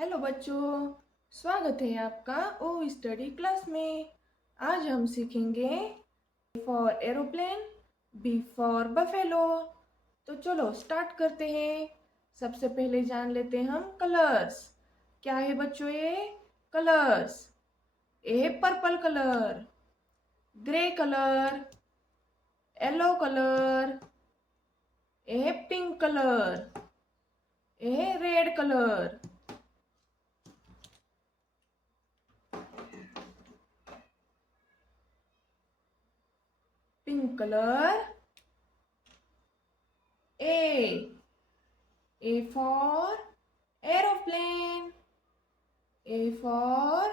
Hello बच्चों, स्वागत है आपका ओ स्टडी क्लास में। आज हम सीखेंगे A for aeroplane, B for buffalo. तो चलो स्टार्ट करते हैं। सबसे पहले जान लेते हैं हम कलर्स। क्या है बच्चों ये colours? A purple colour, grey colour, yellow colour, A pink colour, A red colour, pink colour, A for aeroplane, A for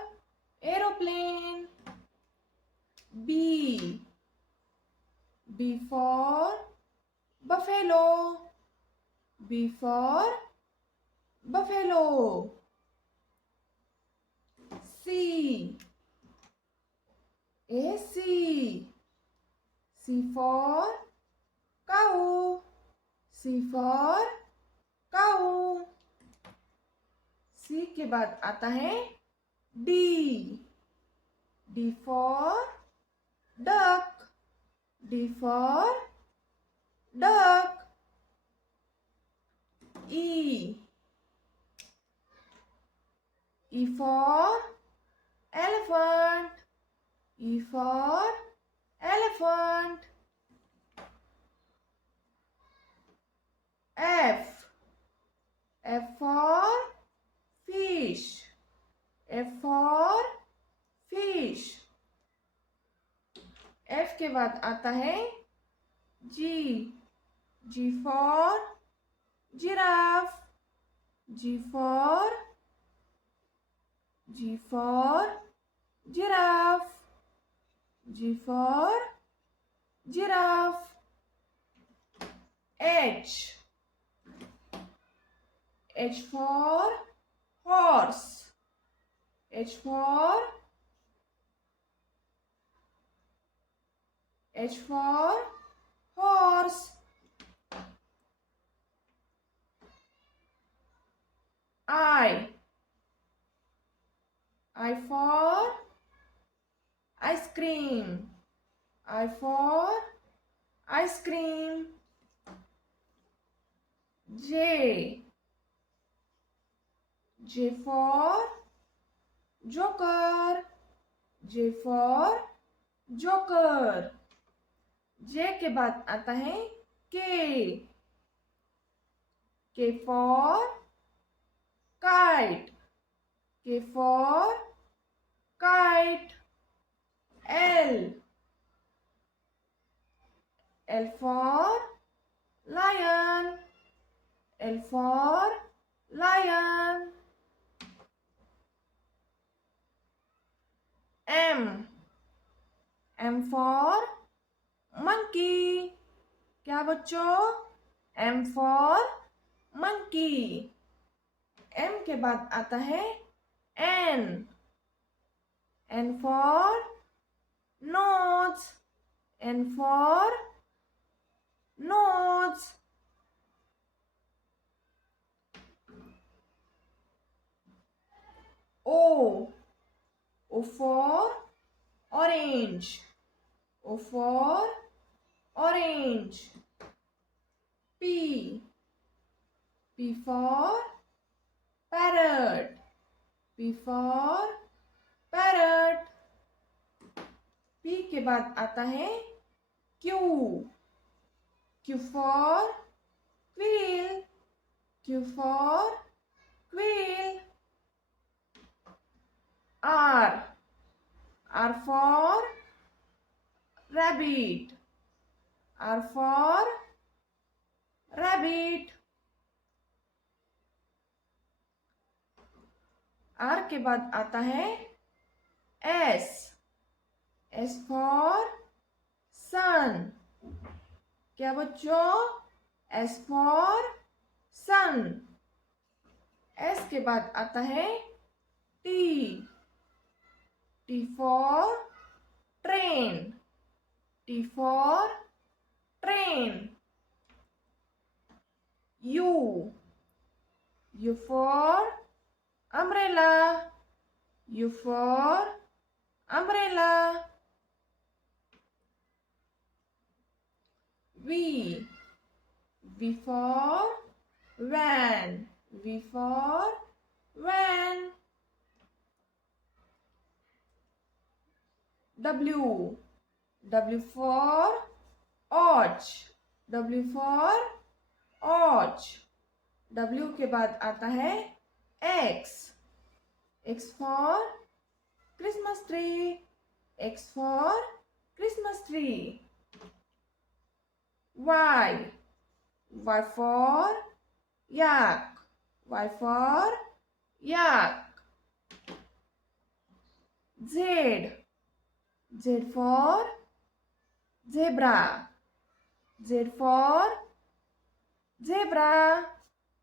aeroplane. B for buffalo, B for buffalo. C C for cow, C for cow. C के बाद आता है D for duck, D for duck. E for elephant, E for elephant. F for fish, F for fish. F के बाद आता है G for giraffe, G for giraffe, G for giraffe. H for horse, H for horse. I for ice cream, I for ice cream. J for joker, J for joker. J के बाद आता है K for kite, K for kite. L for lion, L for lion. M for monkey. क्या बच्चों? M for monkey. M के बाद आता है N for nose, N for nose. O for orange, O for orange. P for parrot, P for parrot. P के बाद आता है Q for quail, Q for quail. R for rabbit, R for rabbit. R के बाद आता है S for sun. क्या बच्चों? S for sun. S के बाद आता है T for train, T for train. U for umbrella. U for umbrella. V. V for van. V for van. W. W for watch. W for watch. W के बाद आता है X. X for Christmas tree. X for Christmas tree. Y. Y for yak. Y for yak. Z. Z for zebra. Z for zebra.